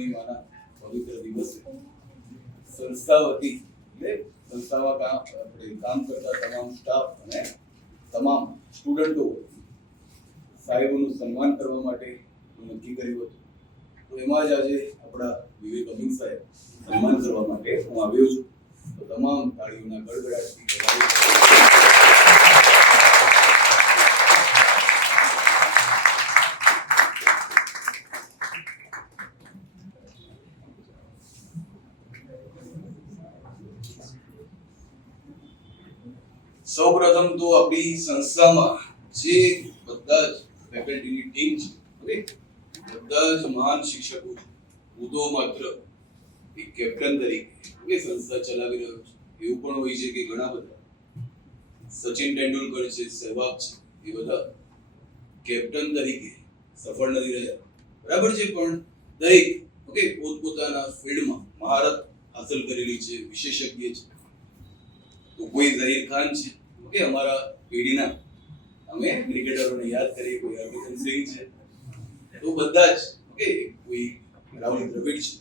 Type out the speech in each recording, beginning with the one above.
પૂર્ણિમાના પવિત્ર દિવસે સંસ્થા વતી સંસ્થામાં કામ કરતા તમામ સ્ટાફ અને તમામ સ્ટુડન્ટો સાહેબોનું સન્માન કરવા માટે નક્કી કર્યું હતું. તો એમાં જ આજે આપણા વિવેક અમીન સાહેબ સન્માન કરવા માટે હું આવ્યો છું. તો તમામ તાળીઓના ગડગડાટથી સૌપ્રથમ તો આપણી સંસ્થામાં જે બધા જ ફેકલ્ટીની ટીમ છે, બધા જ મહાન શિક્ષકો છે. હું તો માત્ર એક કેપ્ટન તરીકે સંસ્થા ચલાવી રહ્યો છું. એવું પણ હોય છે કે ઘણા બધા સચિન તેંડુલકર છે, સહેવાગ છે, એ બધા કેપ્ટન તરીકે સફળ નથી રહ્યા, બરાબર છે. પણ દરેક પોતપોતાના ફિલ્ડમાં મહારત હાંસલ કરેલી છે, વિશેષજ્ઞ છે. તો કોઈ ઝહીર ખાન છે, અમારા પેઢીના અમે ક્રિકેટરોને યાદ કરીએ, કોઈ હરભજન સિંહ છે, તો બધા જ કોઈ રાહુલ દ્રવિડ છે.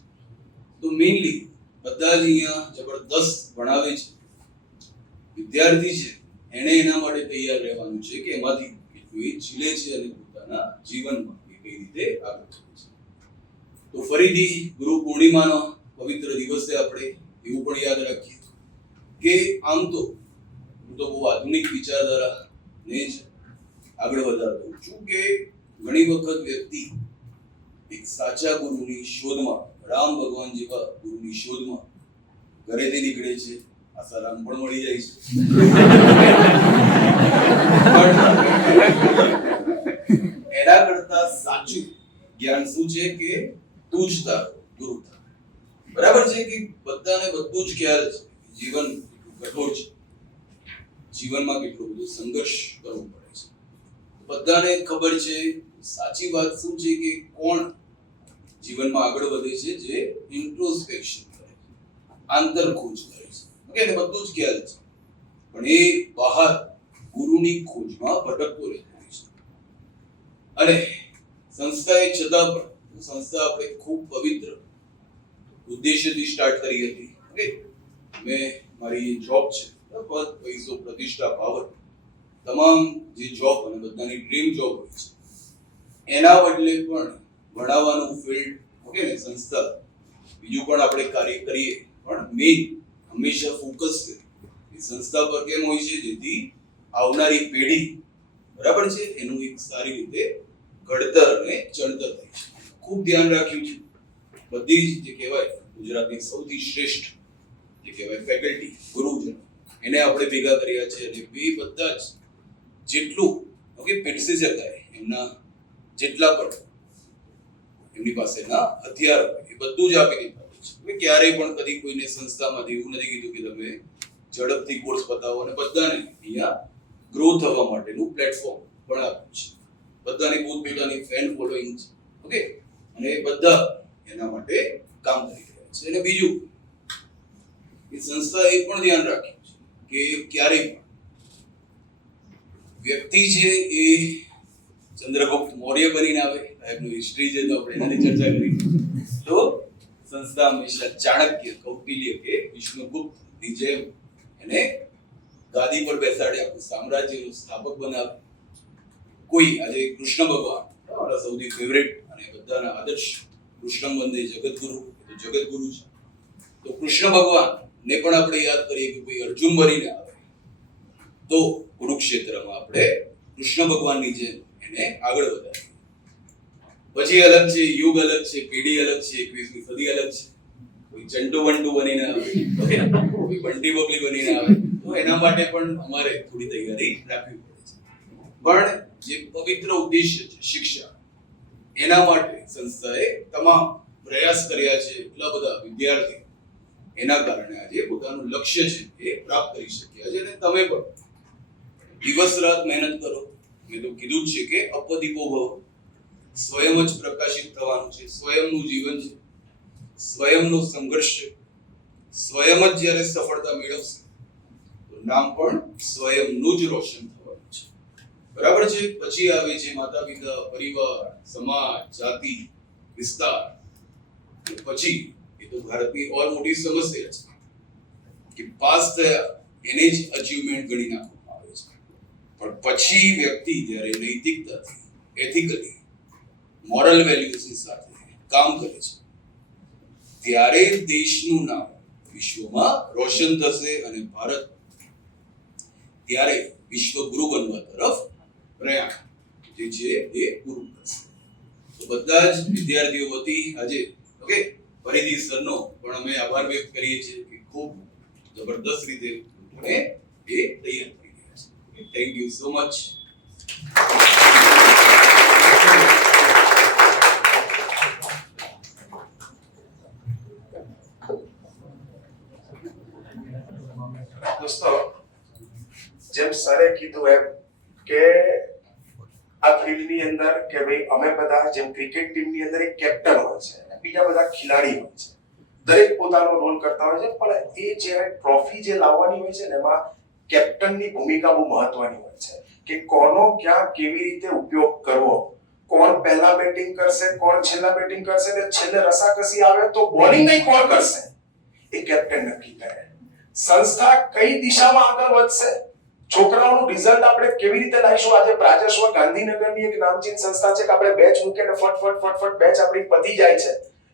તો મેઇનલી બધા જ અહીંયા જબરદસ્ત ભણાવે છે. વિદ્યાર્થી છે એને એના માટે તૈયાર રહેવાનું છે કે એમાંથી એ જીલે છે અને પોતાના જીવનમાં એ કઈ રીતે આગળ વધે છે. તો ફરીથી ગુરુ પૂર્ણિમાનો પવિત્ર દિવસે આપણે એવું પણ યાદ રાખીએ કે આમ તો હું તો બહુ આધુનિક વિચારધારાને જ આગળ વધારતો છું કે ઘણી વખત વ્યક્તિ એક સાચા ગુરુની શોધમાં, રામ ભગવાન જેવા ગુરુની શોધમાં ઘરેથી નીકળે છે. આસારામ પણ મળી જાય છે. એના કરતા સાચું જ્ઞાન શું છે કે તું જ તારો ગુરુ તારો. બરાબર છે કે બધાને બધું જ ખ્યાલ છે. જીવન કઠોર છે, જીવનમાં કેટલો બધો સંઘર્ષ કરવો પડે છે. બધાને ખબર છે. સાચી વાત શું છે કે કોણ જીવનમાં આગળ વધે છે? જે ઇન્ટ્રોસ્પેક્શન કરે છે, આંતરખોજ કરે છે. એને બધું જ ખ્યાલ છે, પણ એ બહાર ગુરુની ખોજમાં ભટકતો રહેતો હોય છે. અને સંસ્થાએ છતાં પણ સંસ્થા આપણે ખૂબ પવિત્ર ઉદ્દેશ્યથી સ્ટાર્ટ કરી હતી. મેં મારી જોબ છે, પદ, પૈસો, પ્રતિષ્ઠા, પાવર, તમામ જે જોબ અને બધાની ડ્રીમ જોબ હોય છે, એના બદલે પણ ભણાવવાનું ફિલ્ડ ને સંસ્થા બીજું પણ આપણે કાર્ય કરીએ, પણ મેઇન હંમેશા ફોકસ કરીએ એ સંસ્થા પર કેમ હોય છે? જેથી આવનારી પેઢી, બરાબર છે, એનું એક સારી રીતે ઘડતર અને ચણતર થાય છે. ખૂબ ધ્યાન રાખ્યું છે. બધી જ જે કહેવાય ગુજરાતની સૌથી શ્રેષ્ઠ જે કહેવાય ફેકલ્ટી, ગુરુજન, એને આપણે ભેગા કર્યા છે. અને બે બધા જ જેટલું પીરસી શકાય એમના જેટલા પણ એમની પાસેના હથિયાર એ બધું જ આપી દીધા છે. ક્યારેય પણ કદી કોઈને સંસ્થામાંથી એવું નથી કીધું કે તમે ઝડપથી કોર્સ બતાવો, અને બધાને અહીંયા ગ્રો થવા માટેનું પ્લેટફોર્મ પણ આપ્યું છે. બધાની પોતપોતાની ફેન ફોલોઈંગ છે, અને બધા એના માટે કામ કરી રહ્યા છે. અને બીજું એ સંસ્થા એ પણ ધ્યાન રાખ્યું છે કે ક્યારેય પણ વ્યક્તિ છે એ ચંદ્રગુપ્ત મૌર્ય બનીને આવે. સાહેબનું હિસ્ટ્રી છે તો આપણે એનાથી ચર્ચા કરી. તો સંસ્થા હંમેશા ચાણક્ય, કૌટિલ્ય કે વિષ્ણુગુપ્ત ની જેમ એને ગાદી પર બેસાડે, આપણું સામ્રાજ્યનો સ્થાપક બનાવે. કોઈ આજે કૃષ્ણ ભગવાન આપણા સૌથી ફેવરેટ અને બધાના આદર્શ, કૃષ્ણ વંદે જગતગુરુ, તો જગતગુરુ છે. તો કૃષ્ણ ભગવાન ને પણ આપણે યાદ કરીએ કે કોઈ અર્જુન બનીને આવે તો કુરુક્ષેત્રમાં આપણે કૃષ્ણ ભગવાનની જેમ એને આગળ વધારીએ. પછી અલગ છે, યુગ અલગ છે, પેઢી અલગ છે, 21મી સદી અલગ છે. કોઈ ચંટુ બંટુ બનીને આવે, કોઈ બંટી બબલી બનીને આવે, તો એના માટે પણ અમારે થોડી તૈયારી રાખવી પડે છે. પણ જે પવિત્ર ઉદ્દેશ્ય છે શિક્ષા, એના માટે સંસ્થાએ તમામ પ્રયાસ કર્યા છે. એટલા બધા વિદ્યાર્થી એના કારણે આજે પોતાનું લક્ષ્ય છે એ પ્રાપ્ત કરી શક્યા છે. અને તમે પણ દિવસ રાત મહેનત કરો. મેં તો કીધું જ છે કે અપદીપો ભવ, સ્વયં જ પ્રકાશિત થવાનું છે. સ્વયંનું જીવન છે, સ્વયંનો સંઘર્ષ છે. સ્વયં જ જ્યારે સફળતા મેળવશે તો નામ પણ સ્વયંનું જ રોશન થવાનું છે. બરાબર છે. પછી આવે છે માતા પિતા, પરિવાર, સમાજ, જાતિ, વિસ્તાર. પછી એ તો ભારતની ઓર મોટી સમસ્યા છે કે પાસ થયા એને જ અચીવમેન્ટ ગણી નાખવામાં આવે છે, પણ પછી વ્યક્તિ જ્યારે નૈતિકતાથી, એથિકલી, મોરલ વેલ્યુઝની સાથે કામ કરે છે ત્યારે દેશનું નામ વિશ્વમાં રોશન થશે અને ભારત ત્યારે વિશ્વગુરુ બનવા તરફ પ્રયાણ જે છે એ પૂરું કરશે. તો બધા જ વિદ્યાર્થીઓ વતી આજે ઓકે ફરીથી સરનો પણ અમે આભાર વ્યક્ત કરીએ છીએ કે ખૂબ જબરદસ્ત રીતે એ તૈયાર કરી રહ્યા છે. Thank you so much. દોસ્તો, જેમ સરે કીધું એમ કે આ ફિલ્ડની અંદર કે ભાઈ અમે બધા જેમ ક્રિકેટ ટીમની અંદર એક કેપ્ટન હોય છે, બીજા બધા ખેલાડી હોય છે, દરેક પોતાનો રોલ કરતા હોય છે, પણ એ જે ટ્રોફી જે લાવવાની હોય છે ને એમાં કેપ્ટનની ભૂમિકા બહુ મહત્વની હોય છે કે કોનો ક્યાં કેવી રીતે ઉપયોગ કરવો, કોણ પહેલા બેટિંગ કરશે, કોણ છેલ્લા બેટિંગ કરશે, ને છેલ્લે રસાકસી આવે તો બોલિંગ નહીં કોણ કરશે એ કેપ્ટન નક્કી કરે. સંસ્થા કઈ દિશામાં આગળ વધશે, છોકરાઓનું રિઝલ્ટ આપણે કેવી રીતે લાવીશું. આજે પ્રાજેશ્વર ગાંધીનગરની એક નામચીન સંસ્થા છે કે આપણે બેચ મૂકીએ ને ફટ બેચ આપણી પતી જાય છે.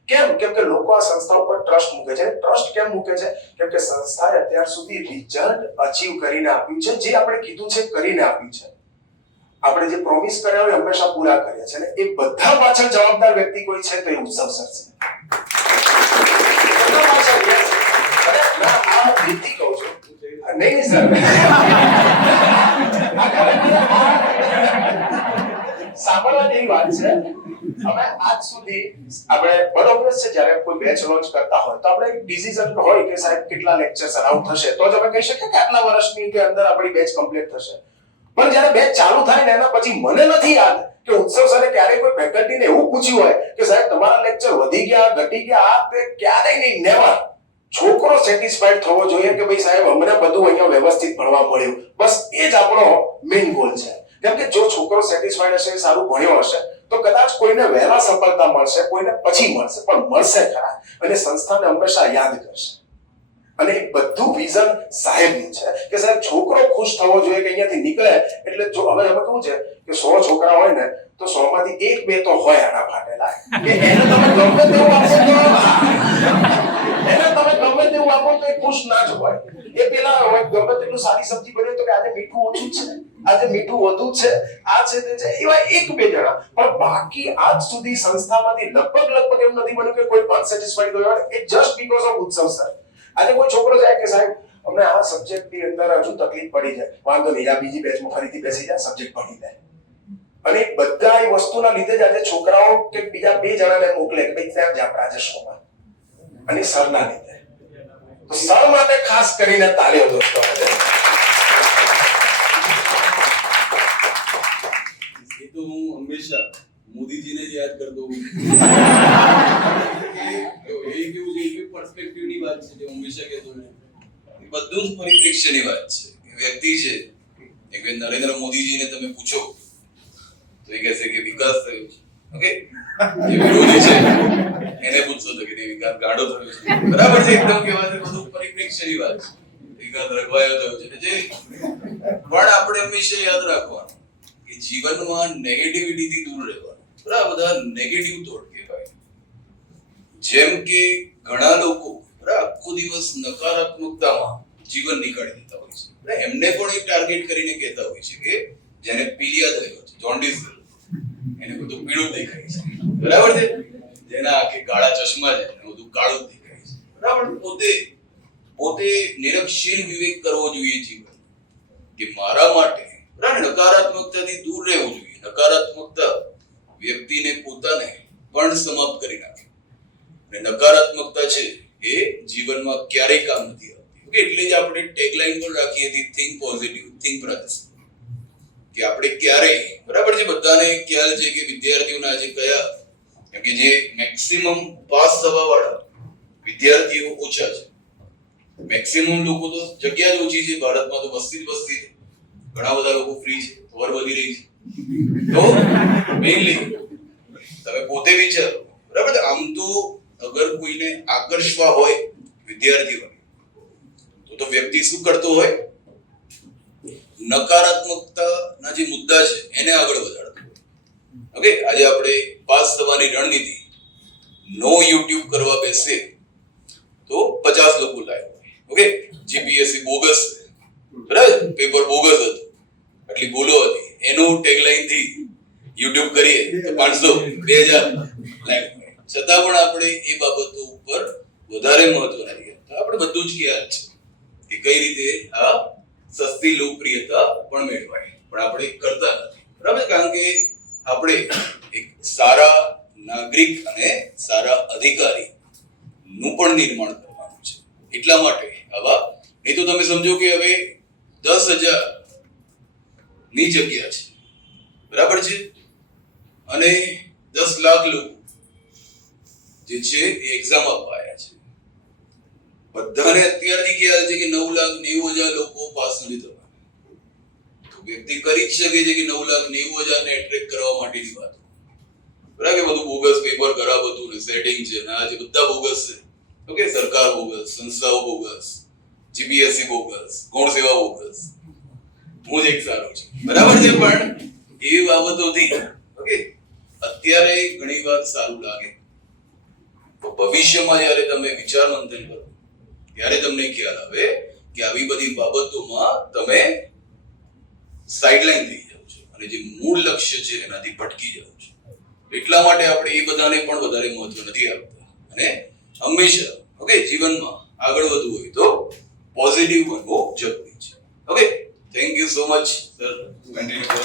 કેમ? કેમ કે લોકો આ સંસ્થા ઉપર ટ્રસ્ટ મૂકે છે. ટ્રસ્ટ કેમ મૂકે છે? કેમ કે સંસ્થાએ અત્યાર સુધી રિઝલ્ટ અચીવ કરીને આપ્યું છે, જે આપણે કીધું છે કરીને આપ્યું છે. આપણે જે પ્રોમિસ કર્યા હોય હંમેશા પૂરા કર્યા છે, અને એ બધા પાછળ જવાબદાર વ્યક્તિ કોઈ છે તો એ ઉત્સવ સર છે. બધા પાછળ આ નીતિ કહું છું નહીં સર, સાંભળવા જેવી વાત છે. અમે આજ સુધી આપણે બરોબર છે જ્યારે કોઈ બેચ લોન્ચ કરતા હોય તો આપણે એક ડિસિઝન હોય કે સાહેબ કેટલા લેક્ચર્સ અરાઉન્ડ થશે તો જ અમે કહી શકીએ કે આટલા વર્ષની કે અંદર આપણી બેચ કમ્પ્લીટ થશે. પણ જ્યારે બેચ ચાલુ થાય ને એના પછી મને નથી યાદ કે ઉત્સવ સરે ક્યારે કોઈ ફેકલ્ટીને એવું પૂછ્યું હોય કે સાહેબ તમારા લેક્ચર વધી ગયા, ઘટી ગયા, આ તે ક્યારેય નહીં, નેવર. છોકરો સેટિસ્ફાઈડ થવો જોઈએ કે ભાઈ સાહેબ અમને બધું અહીંયા વ્યવસ્થિત ભણવા મળ્યું. બસ એ જ આપણો મેઇન ગોલ છે. કેમ કે જો છોકરો સેટિસ્ફાઈડ હશે, સારું ભણ્યો હશે તો કદાચ કોઈને વહેલા સફળતા મળશે, કોઈને પછી મળશે, પણ મળશે ખરા. અને સંસ્થાને હંમેશા યાદ કરશે. અને એ બધું વિઝન સાહેબનું છે કે સાહેબ છોકરો ખુશ થવો જોઈએ કે અહીંયાથી નીકળે એટલે જો હવે અમે કહું છે કે 100 છોકરા હોય ને તો 100 માંથી 1-2 તો હોય આના ફાટેલા કે એને તમે ગમે તેવું આપો તો એને તમે ગમે તેવું આપો તો એ ખુશ ના જ હોય. એ પેલા હોય ગમે તેટલું સારી સબ્જી બને તો કે આજે મીઠું ઓછું છે, આજે મીઠું વધુ છે, આ છે તે છે, એવા 1-2 જણા. પણ બાકી આજ સુધી સંસ્થામાંથી લગભગ એમ નથી બન્યું કે કોઈ અનસેટિસ્ફાઈડ ગયો. એ જસ્ટ બીકોઝ ઓફ ઉત્સવ સર. આજે કોઈ છોકરો જાય કે સાહેબ અમને આ સબ્જેક્ટની અંદર હજુ તકલીફ પડી છે, વાંધો નહીં, આ બીજી બેચમાં ફરીથી બેસી જાય, સબ્જેક્ટ ભણી લે. અને બધા એ વસ્તુના લીધે જ આજે છોકરાઓ કે બીજા 2 જણાને મોકલે કે ભાઈ ત્યાં જા પ્રાજેશમાં, અને સરના લીધે. તો સર માટે ખાસ કરીને તાળીઓ દોસ્તો. એ તો હું હંમેશા મોદીજીને જ યાદ કરતો હોઉં. એ કેવું છે કે પર્સપેક્ટિવની વાત છે, જે હંમેશા કહેતો હોઉં. એ બધું જ પરિપ્રેક્ષ્યની વાત છે. વ્યક્તિ છે એ કે નરેન્દ્ર મોદીજીને તમે પૂછો તો એ કહેશે કે વિકાસ થયો છે. ઓકે, જે વિરોધી છે એને પૂછશો તો કે વિકાસ ગાડો થયો છે. બરાબર છે, એકદમ કહેવાય છે બધું પરિપ્રેક્ષ્યની વાત છે. વિકાસ રઘવાયો થયો છે. જે પણ આપણે હંમેશા યાદ રાખવાનું કે જીવનમાં નેગેટિવિટીથી દૂર રહેવાનું. બરાબર, બધા નેગેટિવ થોટ કહેવાય. જેમ કે ઘણા લોકો આખો દિવસ નકારાત્મકતામાં જીવન નીકાળી દેતા હોય છે. એમને પણ એક ટાર્ગેટ કરીને કહેતા હોય છે કે જેને પીલિયા થયો છે, જોન્ડિસ, એને બધું પીળું દેખાય છે. બરાબર છે, જેના આંખે કાળા ચશ્મા છે એને બધું કાળું દેખાય છે. બરાબર, પોતે નિરક્ષીર વિવેક કરવો જોઈએ જીવન કે મારા માટે નકારાત્મકતાથી દૂર રહેવું જોઈએ. નકારાત્મકતા વ્યક્તિને પોતાને પણ સમાપ્ત કરી નાખે. અને નકારાત્મકતા છે એ જીવનમાં ક્યારેય કામ નથી આવતી. એટલે જ આપણે ટેગલાઈન પણ રાખીએ છીએ, થિંક પોઝિટિવ, થિંક પ્રાજેશ. કે આપણે ક્યારેય, બરાબર છે, બધાને ખ્યાલ છે કે વિદ્યાર્થીઓના આજે કયા, કેમ કે જે મેક્સિમમ પાસ થવા વાળા વિદ્યાર્થીઓ ઓછા છે. મેક્સિમમ લોકો તો જગ્યા જ ઓછી છે ભારતમાં, તો વસ્તી જ વસ્તી છે. ઘણા બધા લોકો ફ્રી છે, ઓવર વધી રહી છે. તો મેઇનલી તમે પોતે વિચારો, બરાબર. આમ તો અગર કોઈને આકર્ષવા હોય વિદ્યાર્થીઓને તો વ્યક્તિ શું કરતો હોય, નકારાત્મકતાના જે મુદ્દા છે એને આગળ વધારતો હોય. ઓકે, આજે આપણે પાસ થવાની રણનીતિ નો યુટ્યુબ કરવા બેસે તો 50 લોકો લાઈવ હોય. ઓકે, જીપીએસસી બોગસ બરાબર, પેપર બોગસ હતું, આટલી ભૂલો હતી, એનું ટેગલાઈન થી યુટ્યુબ કરીએ તો 500 2000 લાઈવ હોય. છતાં પણ આપણે એ બાબતો ઉપર વધારે મહત્વ નથી આપતા. આપણે બધું જ ખ્યાલ છે કે કઈ રીતે આ સસ્તી લોકપ્રિયતા પણ મેળવાય, પણ આપણે કરતા નથી. બરાબર, કારણ કે આપણે એક સારા નાગરિક અને સારા અધિકારી નું પણ નિર્માણ કરવાનું છે. એટલા માટે આવા, નહીં તો તમે સમજો કે હવે 10,000 ની જગ્યા છે, બરાબર છે, અને 10 લાખ લોકો જે છે એ એક્ઝામ આપવા આવ્યા છે. બધાને અત્યારથી ખ્યાલ છે કે 9,90,000 લોકો પાસ નથી થવાના. તો વ્યક્તિ કરી જ શકે છે કે 9,90,000 ને એટ્રેક્ટ કરવા માટેની વાત, બરાબર, કે બધું બોગસ પેપર ખરાબ હતું ને સેટિંગ છે ને આ જે બધા બોગસ છે. ઓકે, સરકાર બોગસ, સંસ્થાઓ બોગસ, જીપીએસસી બોગસ, ગૌણ સેવા બોગસ, હું જ એક સારો છું, બરાબર છે. પણ એ બાબતોથી ઓકે અત્યારે ઘણી વાર સારું લાગે, તો ભવિષ્યમાં જ્યારે તમે વિચાર મંથન કરો ત્યારે તમને ખ્યાલ આવે કે આવી બધી બાબતોમાં તમે સાઇડલાઇન થઈ જાવ છો અને જે મૂળ લક્ષ્ય છે એનાથી ભટકી જાવ છો. એટલા માટે આપણે એ બધાને પણ વધારે મહત્વ નથી આપતા અને હંમેશા ઓકે જીવનમાં આગળ વધવું હોય તો પોઝિટિવ બનવું જરૂરી છે. Okay, thank you so much sir. Continue કરો.